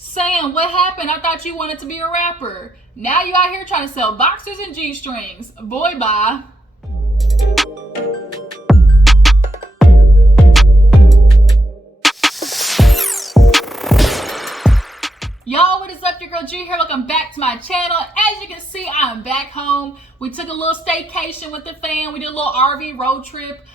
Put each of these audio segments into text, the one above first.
Sam, what happened? I thought you wanted to be a rapper. Now you out here trying to sell boxers and G-strings. Boy, bye. Y'all, what is up? Your girl G here. Welcome back to my channel. As you can see, I'm back home. We took a little staycation with the fam. We did a little RV road trip.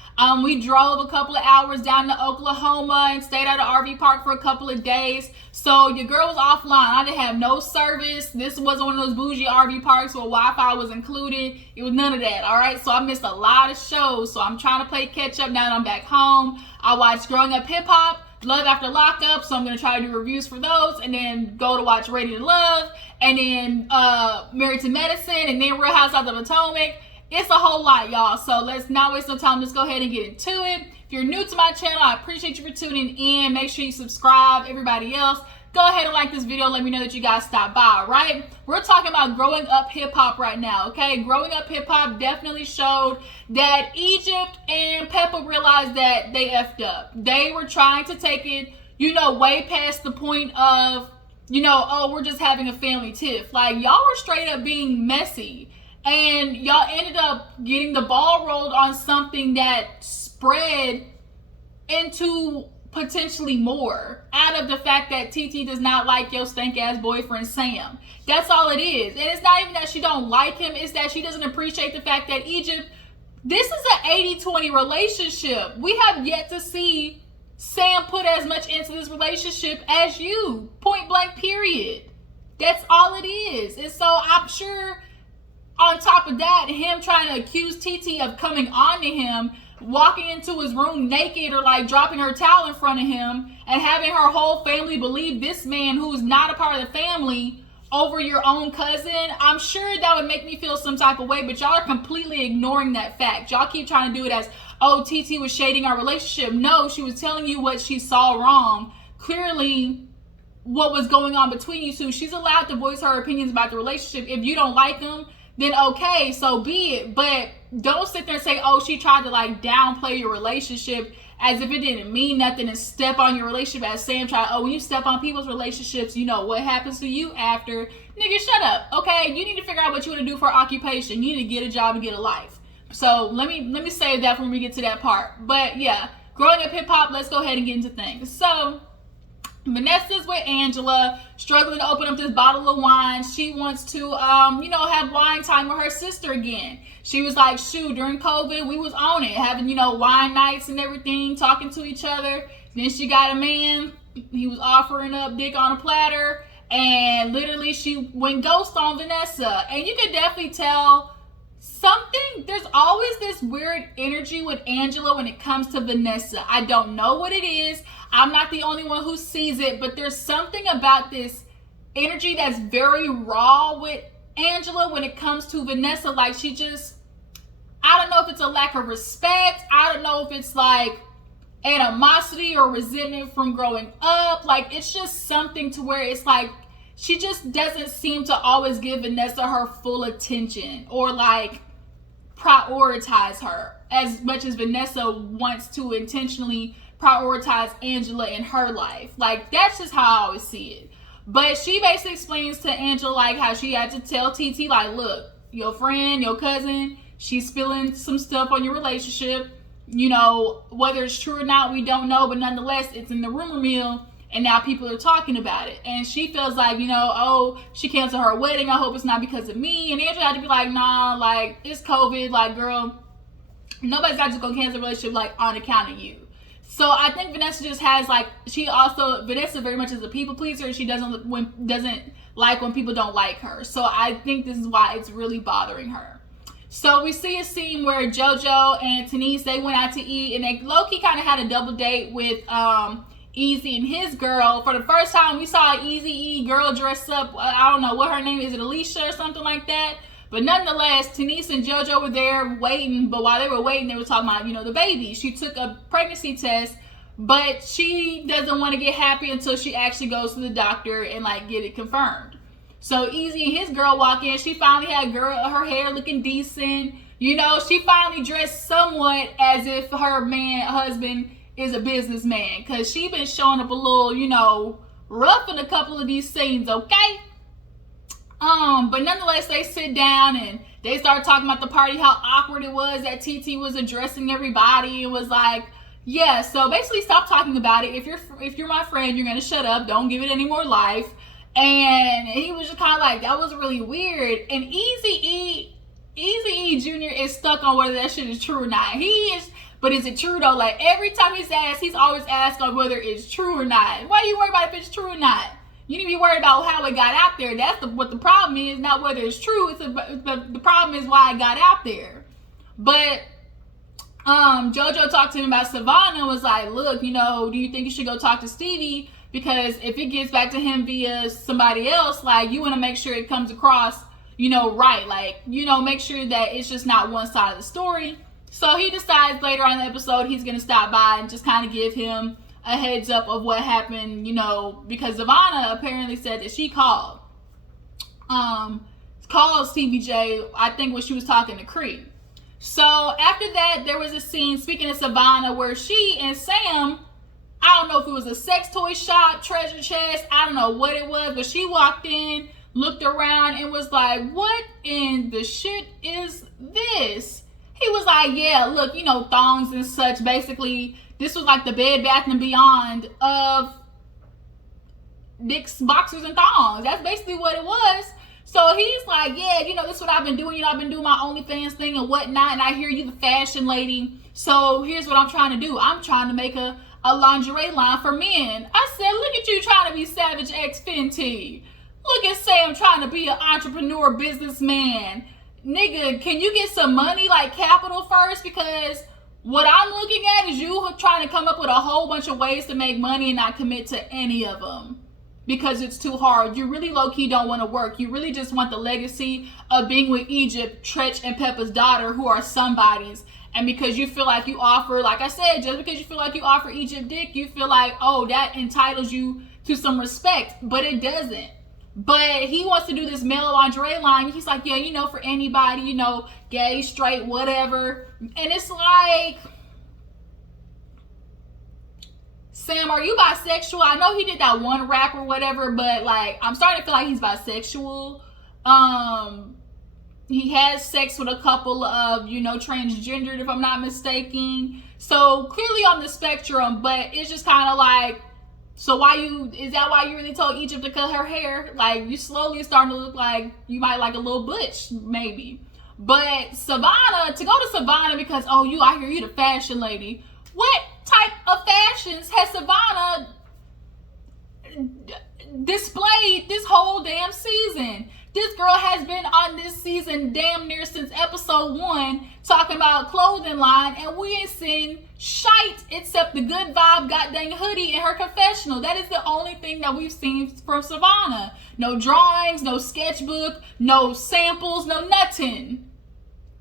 We drove a couple of hours down to Oklahoma and stayed at an RV park for a couple of days. So your girl was offline. I didn't have no service. This wasn't one of those bougie RV parks where Wi-Fi was included. It was none of that, all right? So I missed a lot of shows. So I'm trying to play catch up now that I'm back home. I watched Growing Up Hip-Hop, Love After Lockup, so I'm going to try to do reviews for those, and then go to watch Ready to Love, and then Married to Medicine, and then Real Housewives of Potomac. It's a whole lot, y'all, so let's not waste no time. Let's go ahead and get into it. If you're new to my channel, I appreciate you for tuning in. Make sure you subscribe. Everybody else, go ahead and like this video. Let me know that you guys stopped by, all right? We're talking about Growing Up Hip-Hop right now, okay? Growing Up Hip-Hop definitely showed that Egypt and Peppa realized that they effed up. They were trying to take it, way past the point of, oh, we're just having a family tiff. Like, y'all were straight up being messy. And y'all ended up getting the ball rolled on something that spread into potentially more out of the fact that TT does not like your stank ass boyfriend Sam. That's all it is. And it's not even that she don't like him, it's that she doesn't appreciate the fact that Egypt, this is an 80-20 relationship. We have yet to see Sam put as much into this relationship as you. Point blank, period. That's all it is. And so I'm sure on top of that, him trying to accuse TT of coming on to him, walking into his room naked or like dropping her towel in front of him and having her whole family believe this man who's not a part of the family over your own cousin, I'm sure that would make me feel some type of way, but y'all are completely ignoring that fact. Y'all keep trying to do it as, oh, TT was shading our relationship. No, she was telling you what she saw wrong. Clearly, what was going on between you two. She's allowed to voice her opinions about the relationship. If you don't like them, then okay, so be it. But don't sit there and say, oh, she tried to like downplay your relationship as if it didn't mean nothing and step on your relationship as Sam tried. Oh, when you step on people's relationships, you know what happens to you after. Nigga, shut up, okay? You need to figure out what you want to do for occupation. You need to get a job and get a life. So let me save that when we get to that part. But yeah, Growing Up Hip-Hop, let's go ahead and get into things. So Vanessa's with Angela, struggling to open up this bottle of wine. She wants to, have wine time with her sister again. She was like, shoot, during COVID, we was on it, having, wine nights and everything, talking to each other. Then she got a man. He was offering up dick on a platter. And literally, she went ghost on Vanessa. And you can definitely tell there's always this weird energy with Angela when it comes to Vanessa. I don't know what it is. I'm not the only one who sees it, but there's something about this energy that's very raw with Angela when it comes to Vanessa. Like, she just, I don't know if it's a lack of respect. I don't know if it's like animosity or resentment from growing up. Like, it's just something to where it's like, she just doesn't seem to always give Vanessa her full attention or like prioritize her as much as Vanessa wants to intentionally prioritize Angela in her life. Like, that's just how I always see it. But she basically explains to Angela like how she had to tell TT like, look, your friend, your cousin, she's spilling some stuff on your relationship. Whether it's true or not, we don't know, but nonetheless, it's in the rumor mill. And now people are talking about it. And she feels like, oh, she canceled her wedding. I hope it's not because of me. And Angela had to be like, nah, like, it's COVID. Like, girl, nobody's not just going to cancel a relationship, like, on account of you. So I think Vanessa just has, like, Vanessa very much is a people pleaser. She doesn't like when people don't like her. So I think this is why it's really bothering her. So we see a scene where JoJo and Tanice, they went out to eat. And they low-key kind of had a double date with Easy and his girl. For the first time, we saw an Easy girl dress up. I don't know what her name is. Is it Alicia or something like that? But nonetheless, Tanice and JoJo were there waiting. But while they were waiting, they were talking about, the baby. She took a pregnancy test, but she doesn't want to get happy until she actually goes to the doctor and like get it confirmed. So Easy and his girl walk in. She finally had her hair looking decent. She finally dressed somewhat as if her husband is a businessman, because she been showing up a little, rough in a couple of these scenes, okay? But nonetheless, they sit down and they start talking about the party, how awkward it was that TT was addressing everybody. It was like, yeah, so basically stop talking about it. If you're my friend, you're gonna shut up. Don't give it any more life. And he was just kind of like, that was really weird. And Easy E Jr. is stuck on whether that shit is true or not. But is it true though? Like every time he's asked, he's always asked on whether it's true or not. Why are you worried about if it's true or not? You need to be worried about how it got out there. That's what the problem is, not whether it's true. The problem is why it got out there. But JoJo talked to him about Savannah and was like, look, do you think you should go talk to Stevie? Because if it gets back to him via somebody else, like, you want to make sure it comes across, right. Like, make sure that it's just not one side of the story. So he decides later on in the episode he's going to stop by and just kind of give him a heads up of what happened, because Savannah apparently said that she called Stevie J, I think when she was talking to Cree. So after that, there was a scene, speaking of Savannah, where she and Sam, I don't know if it was a sex toy shop, treasure chest, I don't know what it was, but she walked in, looked around, and was like, what in the shit is this? He was like, yeah, look, thongs and such. Basically, this was like the Bed Bath & Beyond of Dick's boxers and thongs. That's basically what it was. So he's like, yeah, this is what I've been doing. I've been doing my OnlyFans thing and whatnot. And I hear you the fashion lady. So here's what I'm trying to do. I'm trying to make a lingerie line for men. I said, look at you trying to be Savage X Fenty. Look at Sam trying to be an entrepreneur businessman. Nigga, can you get some money, like capital first? Because what I'm looking at is you trying to come up with a whole bunch of ways to make money and not commit to any of them. Because it's too hard. You really low-key don't want to work. You really just want the legacy of being with Egypt, Tretch, and Peppa's daughter, who are somebodies. And because you feel like you offer, like I said, just because you feel like you offer Egypt dick, you feel like, oh, that entitles you to some respect. But it doesn't. But he wants to do this male lingerie line. He's like, yeah, for anybody, gay, straight, whatever. And it's like, Sam, are you bisexual? I know he did that one rap or whatever, but like, I'm starting to feel like he's bisexual. He has sex with a couple of, transgendered, if I'm not mistaken. So clearly on the spectrum, but it's just kind of like, so is that why you really told Egypt to cut her hair? Like, you slowly starting to look like you might like a little butch, maybe. But Savannah, to go to Savannah because, I hear you the fashion lady. What type of fashions has Savannah displayed this whole damn season? This girl has been on this season damn near since episode 1 talking about clothing line, and we ain't seen shite except the good vibe goddamn hoodie in her confessional. That is the only thing that we've seen from Savannah. No drawings, no sketchbook, no samples, no nothing.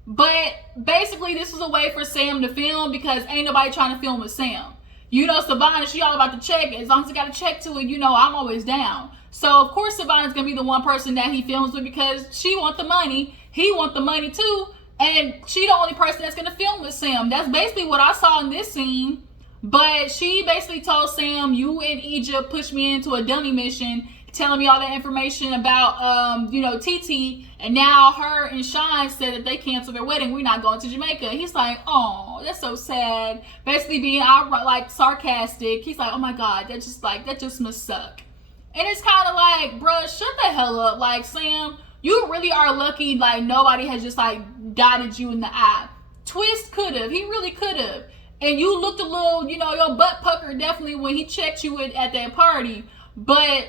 But basically this was a way for Sam to film because ain't nobody trying to film with Sam. Savannah, she all about the check. As long as I got a check to it, I'm always down. So, of course, Savannah's going to be the one person that he films with because she wants the money. He wants the money, too. And she the only person that's going to film with Sam. That's basically what I saw in this scene. But she basically told Sam, you in Egypt pushed me into a dummy mission, telling me all that information about, TT. And now her and Sean said that they canceled their wedding. We're not going to Jamaica. He's like, oh, that's so sad. Basically being outright, like, sarcastic. He's like, oh, my God, that just must suck. And it's kind of like, bruh, shut the hell up. Like, Sam, you really are lucky, like, nobody has just, like, dotted you in the eye. Twist could have. He really could have. And you looked a little, your butt pucker definitely when he checked you at that party. But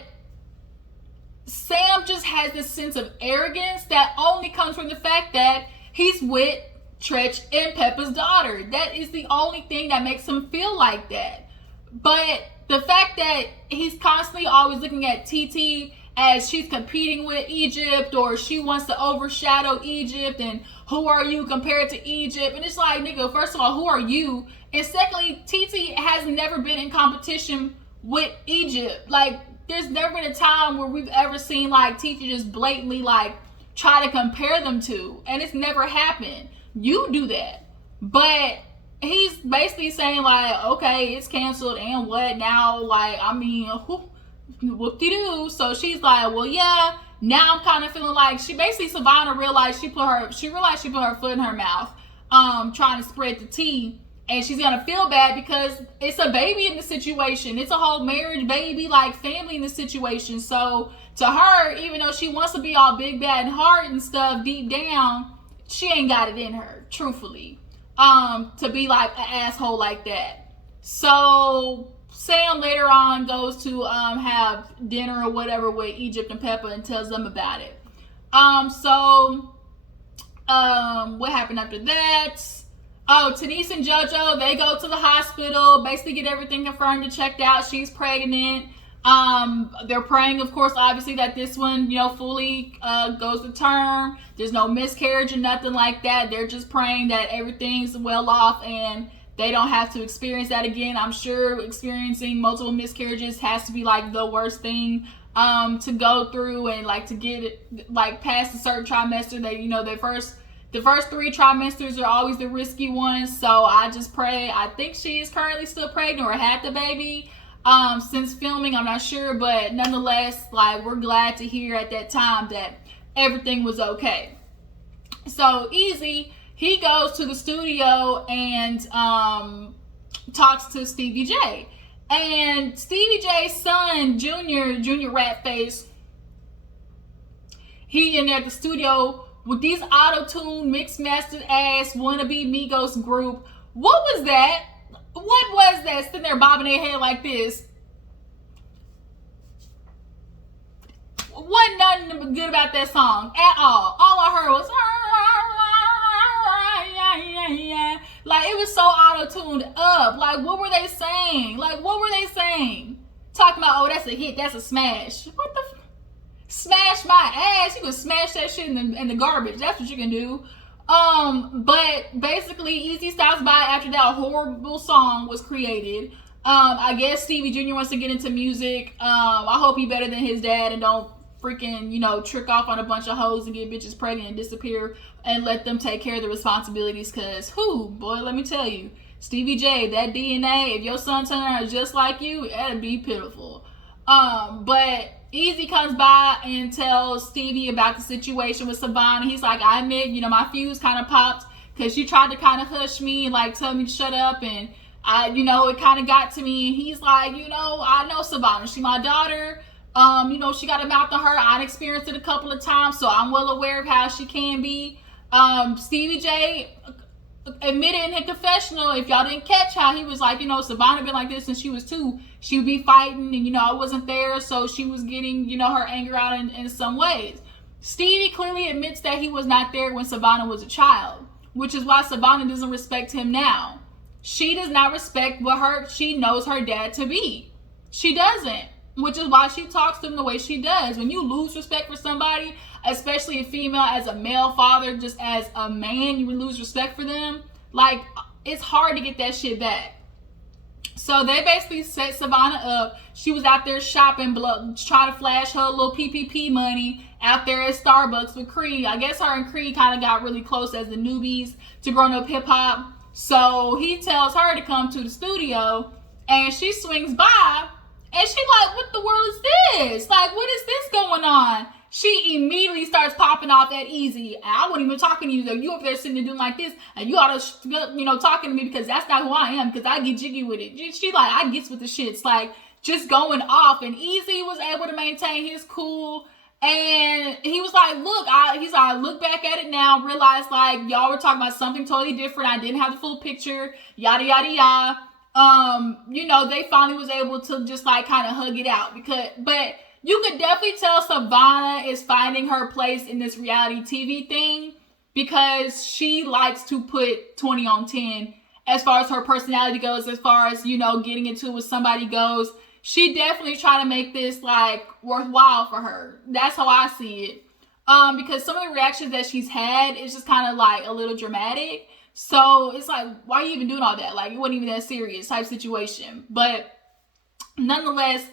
Sam just has this sense of arrogance that only comes from the fact that he's with Tretch and Peppa's daughter. That is the only thing that makes him feel like that. But the fact that he's constantly always looking at TT as she's competing with Egypt, or she wants to overshadow Egypt, and who are you compared to Egypt? And it's like, nigga, first of all, who are you? And secondly, TT has never been in competition with Egypt. Like, there's never been a time where we've ever seen like TT just blatantly like try to compare them to, and it's never happened. You do that. But he's basically saying like, okay, it's canceled and what now? Like, I mean, whoop-de-doo. So she's like, well, yeah, now I'm kind of feeling like Savannah realized she put her foot in her mouth, trying to spread the tea. And she's gonna feel bad because it's a baby in the situation. It's a whole marriage, baby, like family in the situation. So to her, even though she wants to be all big, bad, and hard and stuff, deep down, she ain't got it in her, truthfully, to be like an asshole like that. So Sam later on goes to have dinner or whatever with Egypt and Peppa and tells them about it. What happened after that? Oh, Tanice and JoJo, they go to the hospital, basically get everything confirmed and checked out. She's pregnant. They're praying, of course, obviously, that this one, fully goes to term. There's no miscarriage or nothing like that. They're just praying that everything's well off and they don't have to experience that again. I'm sure experiencing multiple miscarriages has to be like the worst thing to go through, and like to get it like past a certain trimester. The first 3 trimesters are always the risky ones. So I just pray. I think she is currently still pregnant or had the baby since filming. I'm not sure, but nonetheless, like, we're glad to hear at that time that everything was okay. So Easy, he goes to the studio and talks to Stevie J. And Stevie J's son, Junior Ratface, he in there at the studio with these auto-tune, mixed mastered ass wannabe Migos group. What was that? What was that? Sitting there bobbing their head like this. Wasn't nothing good about that song at all. All I heard was like, it was so auto-tuned up. Like, what were they saying? Talking about, oh, that's a hit, that's a smash. What the smash my ass? You can smash that shit in the garbage. That's what you can do. But basically, Easy stops by after that horrible song was created. I guess Stevie Jr. wants to get into music. I hope he better than his dad and don't freaking, trick off on a bunch of hoes and get bitches pregnant and disappear and let them take care of the responsibilities. Cause boy, let me tell you, Stevie J, that DNA, if your son turned out just like you, that'd be pitiful. But Easy comes by and tells Stevie about the situation with Savannah. He's like, I admit, my fuse kind of popped because she tried to kind of hush me and like tell me to shut up, and it kind of got to me. And he's like, I know Savannah. She my daughter. She got a mouth on her. I experienced it a couple of times, so I'm well aware of how she can be. Stevie J admitted in his confessional, if y'all didn't catch how he was like, Savannah been like this since she was 2. She would be fighting and, I wasn't there, so she was getting, her anger out in some ways. Stevie clearly admits that he was not there when Savannah was a child, which is why Savannah doesn't respect him now. She does not respect what she knows her dad to be. She doesn't, which is why she talks to him the way she does. When you lose respect for somebody, especially a female, as a male father, just as a man, you would lose respect for them. Like, it's hard to get that shit back. So they basically set Savannah up. She was out there shopping, trying to flash her little PPP money out there at Starbucks with Creed. I guess her and Creed kind of got really close as the newbies to growing up hip hop. So he tells her to come to the studio, and she swings by, and she like, what the world is this? Like, what is this going on? She immediately starts popping off at Easy. I wasn't even talking to you, though. You over there sitting there doing like this, and you ought to, talking to me because that's not who I am, because I get jiggy with it. She like, I gets with the shits, like, just going off. And Easy was able to maintain his cool, and he was like, look, I look back at it now, realize, like, y'all were talking about something totally different. I didn't have the full picture, yada, yada, yada. They finally was able to just, like, kind of hug it out, but you could definitely tell Savannah is finding her place in this reality TV thing, because she likes to put 20 on 10 as far as her personality goes, as far as, getting into it with somebody goes. She definitely trying to make this, like, worthwhile for her. That's how I see it. Because some of the reactions that she's had is just kind of, like, a little dramatic. So it's like, why are you even doing all that? Like, it wasn't even that serious type situation. But nonetheless,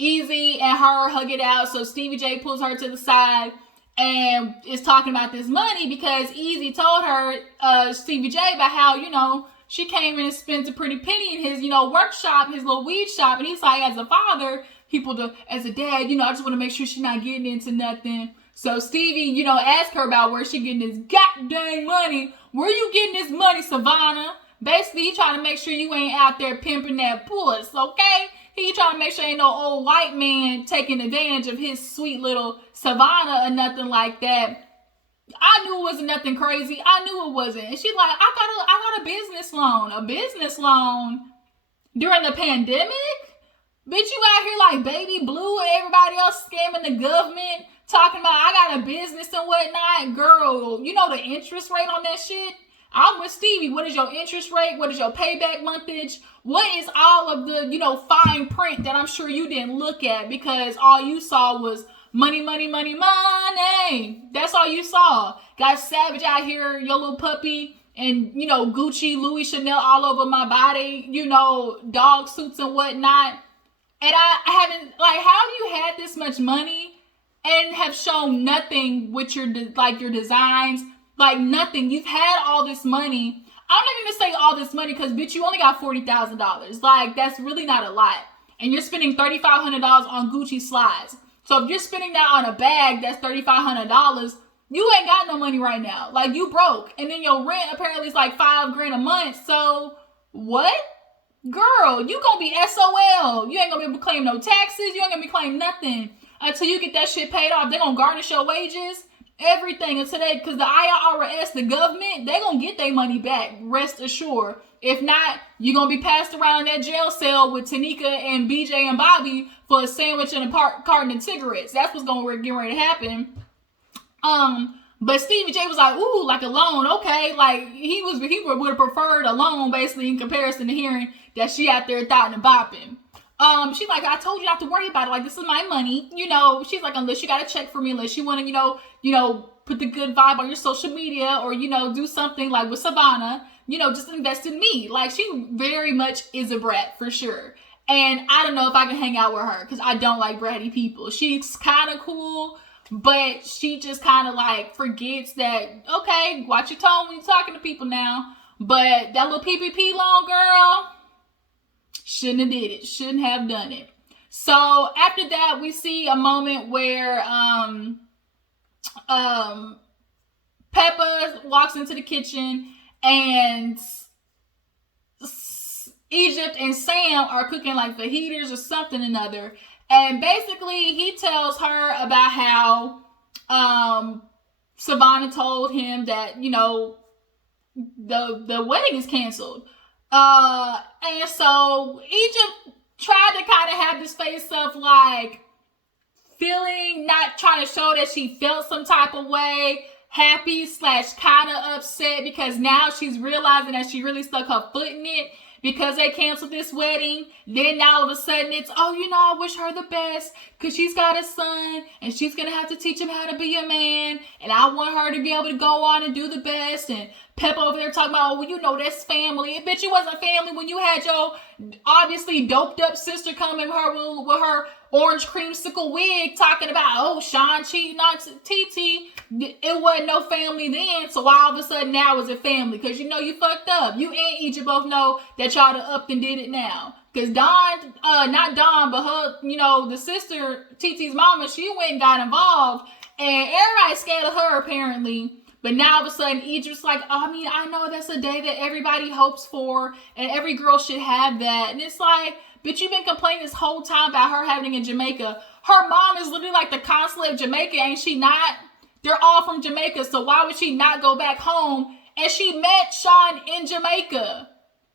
Easy and her hug it out. So Stevie J pulls her to the side and is talking about this money, because Easy told her, Stevie J, about how, she came in and spent a pretty penny in his, workshop, his little weed shop. And he's like, as a father, people to, as a dad, I just want to make sure she's not getting into nothing. So Stevie, asked her about where she getting this goddamn money. Where you getting this money, Savannah? Basically, he trying to make sure you ain't out there pimping that puss, okay? He trying to make sure ain't no old white man taking advantage of his sweet little Savannah or nothing like that. I knew it wasn't nothing crazy. I knew it wasn't. And she's like, I got a business loan. A business loan during the pandemic? Bitch, you out here like Baby Blue and everybody else scamming the government, talking about I got a business and whatnot. Girl, you know the interest rate on that shit? I'm with Stevie. What is your interest rate? What is your payback monthage? What is all of the, fine print that I'm sure you didn't look at because all you saw was money, money, money, money. That's all you saw. Got Savage out here, your little puppy, and, Gucci, Louis, Chanel all over my body, dog suits and whatnot. And I haven't, how have you had this much money and have shown nothing with your designs? Like nothing. You've had all this money. I'm not going to say all this money because, bitch, you only got $40,000. Like, that's really not a lot. And you're spending $3,500 on Gucci slides. So if you're spending that on a bag that's $3,500, you ain't got no money right now. Like, you broke. And then your rent apparently is like $5,000 a month. So what? Girl, you gonna be SOL. You ain't gonna be able to claim no taxes. You ain't gonna be claiming nothing until you get that shit paid off. They gonna garnish your wages. Everything until because the IRS, the government, they gonna get their money back. Rest assured. If not, you're gonna be passed around in that jail cell with Tanika and BJ and Bobby for a sandwich and a carton of cigarettes. That's what's gonna get ready to happen. But Stevie J was like, ooh, like a loan, okay. Like he would have preferred a loan basically in comparison to hearing that she out there thotting and bopping. She's like, I told you not to worry about it. Like, this is my money. She's like, unless you got a check for me, unless you want to, put the good vibe on your social media or, do something like with Savannah, just invest in me. Like, she very much is a brat for sure. And I don't know if I can hang out with her because I don't like bratty people. She's kind of cool, but she just kind of like forgets that, okay, watch your tone when you're talking to people now. But that little PPP loan, girl, shouldn't have did it. Shouldn't have done it. So after that, we see a moment where Peppa walks into the kitchen and Egypt and Sam are cooking like fajitas or something or another. And basically he tells her about how Savannah told him that, the wedding is canceled. And so Egypt tried to kind of have this face of like feeling, not trying to show that she felt some type of way, happy / kind of upset because now she's realizing that she really stuck her foot in it because they canceled this wedding. Then all of a sudden it's, I wish her the best because she's got a son and she's going to have to teach him how to be a man. And I want her to be able to go on and do the best. And Peppa over there talking about, that's family. Bitch, you wasn't family when you had your obviously doped up sister coming with her orange creamsicle wig talking about, Sean cheating on TT. It wasn't no family then. So why all of a sudden now is it family? Because you fucked up. You and Egypt both know that y'all done upped and did it now. Because Dawn, not Dawn, but her, the sister, TT's mama, she went and got involved. And everybody's scared of her apparently. But now all of a sudden, Egypt's like, I know that's a day that everybody hopes for, and every girl should have that. And it's like, bitch, you've been complaining this whole time about her having in Jamaica. Her mom is literally like the consulate of Jamaica, ain't she not? They're all from Jamaica, so why would she not go back home? And she met Sean in Jamaica.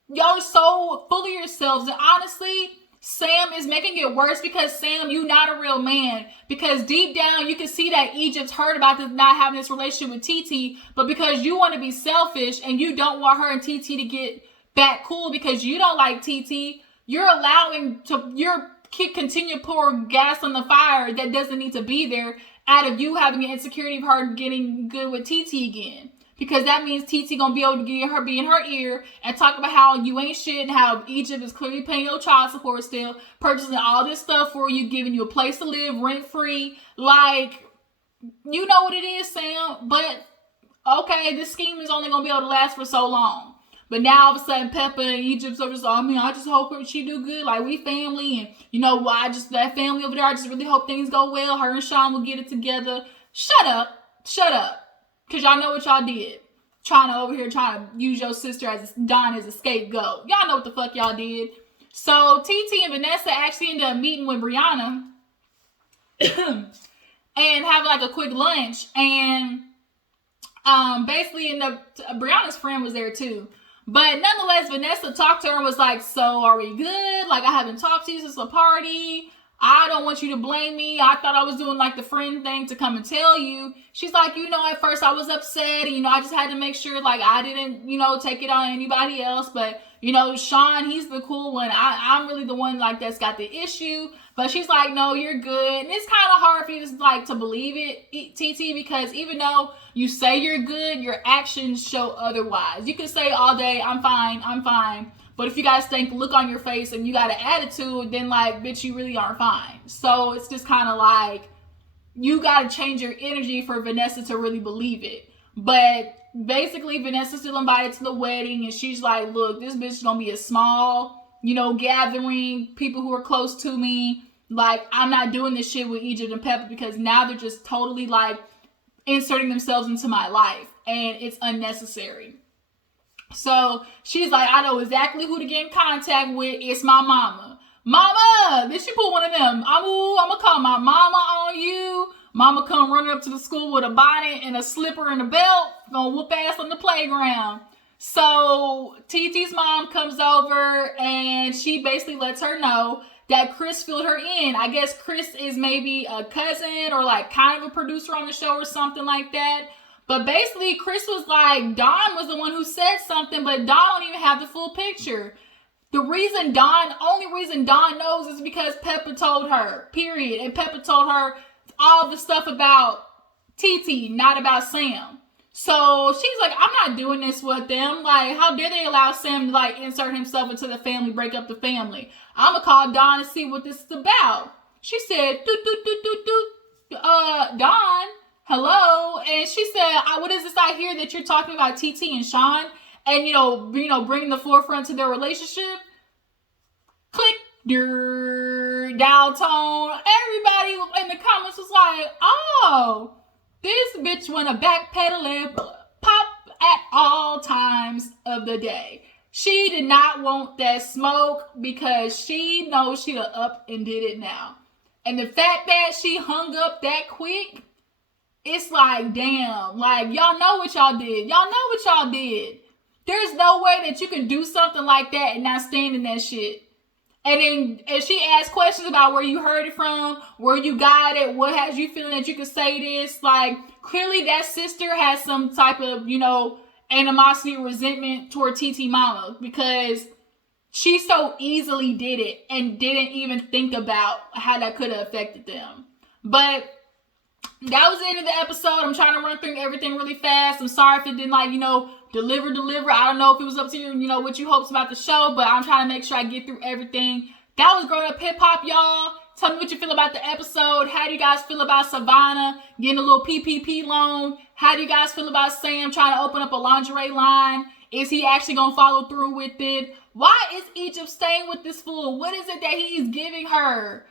Y'all are so full of yourselves. And honestly, Sam is making it worse because Sam, you not a real man. Because deep down, you can see that Egypt's heard about this, not having this relationship with TT. But because you want to be selfish and you don't want her and TT to get back cool because you don't like TT, you're continue to pour gas on the fire that doesn't need to be there out of you having an insecurity of her getting good with TT again. Because that means TT gonna be able to get her, be in her ear and talk about how you ain't shit and how Egypt is clearly paying your child support still, purchasing all this stuff for you, giving you a place to live rent free. Like, you know what it is, Sam. But okay, this scheme is only gonna be able to last for so long. But now all of a sudden Peppa and Egypt's are just, I mean, I just hope she do good. Like, we family, and you know, that family over there, I just really hope things go well. Her and Sean will get it together. Shut up. Cause y'all know what y'all did. Trying to use your sister as Dawn as a scapegoat. Y'all know what the fuck y'all did. So TT and Vanessa actually ended up meeting with Brianna and having like a quick lunch, and basically Brianna's friend was there too. But nonetheless, Vanessa talked to her and was like, so are we good? Like, I haven't talked to you since the party. I don't want you to blame me. I thought I was doing like the friend thing to come and tell you. She's like, you know, at first I was upset, and, you know, I just had to make sure like I didn't, you know, take it on anybody else. But, you know, Sean, he's the cool one. I'm really the one like that's got the issue. But she's like, no, you're good. And it's kind of hard for you to like to believe it, TT, because even though you say you're good, your actions show otherwise. You can say all day, I'm fine. But if you guys look on your face and you got an attitude, then like, bitch, you really aren't fine. So it's just kind of like, you got to change your energy for Vanessa to really believe it. But basically, Vanessa's still invited to the wedding, and she's like, look, this bitch is going to be a small, you know, gathering, people who are close to me. Like, I'm not doing this shit with Egypt and Peppa because now they're just totally like inserting themselves into my life, and it's unnecessary. So she's like, I know exactly who to get in contact with. It's my mama. Mama! Then she pulled one of them. I'm going to call my mama on you. Mama come running up to the school with a bonnet and a slipper and a belt. Gonna whoop ass on the playground. So TT's mom comes over and she basically lets her know that Chris filled her in. I guess Chris is maybe a cousin or like kind of a producer on the show or something like that. But basically, Chris was like, Dawn was the one who said something, but Dawn don't even have the full picture. The only reason Dawn knows is because Peppa told her, period. And Peppa told her all the stuff about TT, not about Sam. So she's like, I'm not doing this with them. Like, how dare they allow Sam to like insert himself into the family, break up the family? I'm gonna call Dawn and see what this is about. She said, Dawn, hello. And she said, what is this I hear that you're talking about TT and Sean and, you know, bringing the forefront to their relationship? Click, dial tone. Everybody in the comments was like, oh, this bitch want to backpedal and pop at all times of the day. She did not want that smoke because she knows she done up and did it now. And the fact that she hung up that quick, it's like, damn, like, y'all know what y'all did. There's no way that you can do something like that and not stand in that shit. And then if she asked questions about where you heard it from, where you got it, what has you feeling that you could say this, like, clearly that sister has some type of, you know, animosity or resentment toward TT Mama because she so easily did it and didn't even think about how that could have affected them. But that was the end of the episode. I'm trying to run through everything really fast. I'm sorry if it didn't, like, you know, deliver. I don't know if it was up to you, you know, what you hopes about the show, but I'm trying to make sure I get through everything. That was Growing Up Hip Hop, y'all. Tell me what you feel about the episode. How do you guys feel about Savannah getting a little PPP loan? How do you guys feel about Sam trying to open up a lingerie line? Is he actually going to follow through with it? Why is Egypt staying with this fool? What is it that he's giving her?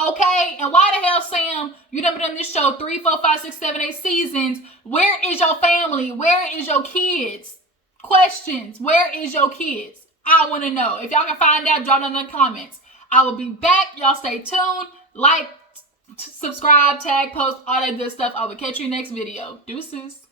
Okay, and why the hell, Sam, you done been on this show 3, 4, 5, 6, 7, 8 seasons. Where is your family? Where is your kids? Questions. Where is your kids? I want to know. If y'all can find out, drop down in the comments. I will be back. Y'all stay tuned. Like, subscribe, tag, post, all that good stuff. I will catch you next video. Deuces.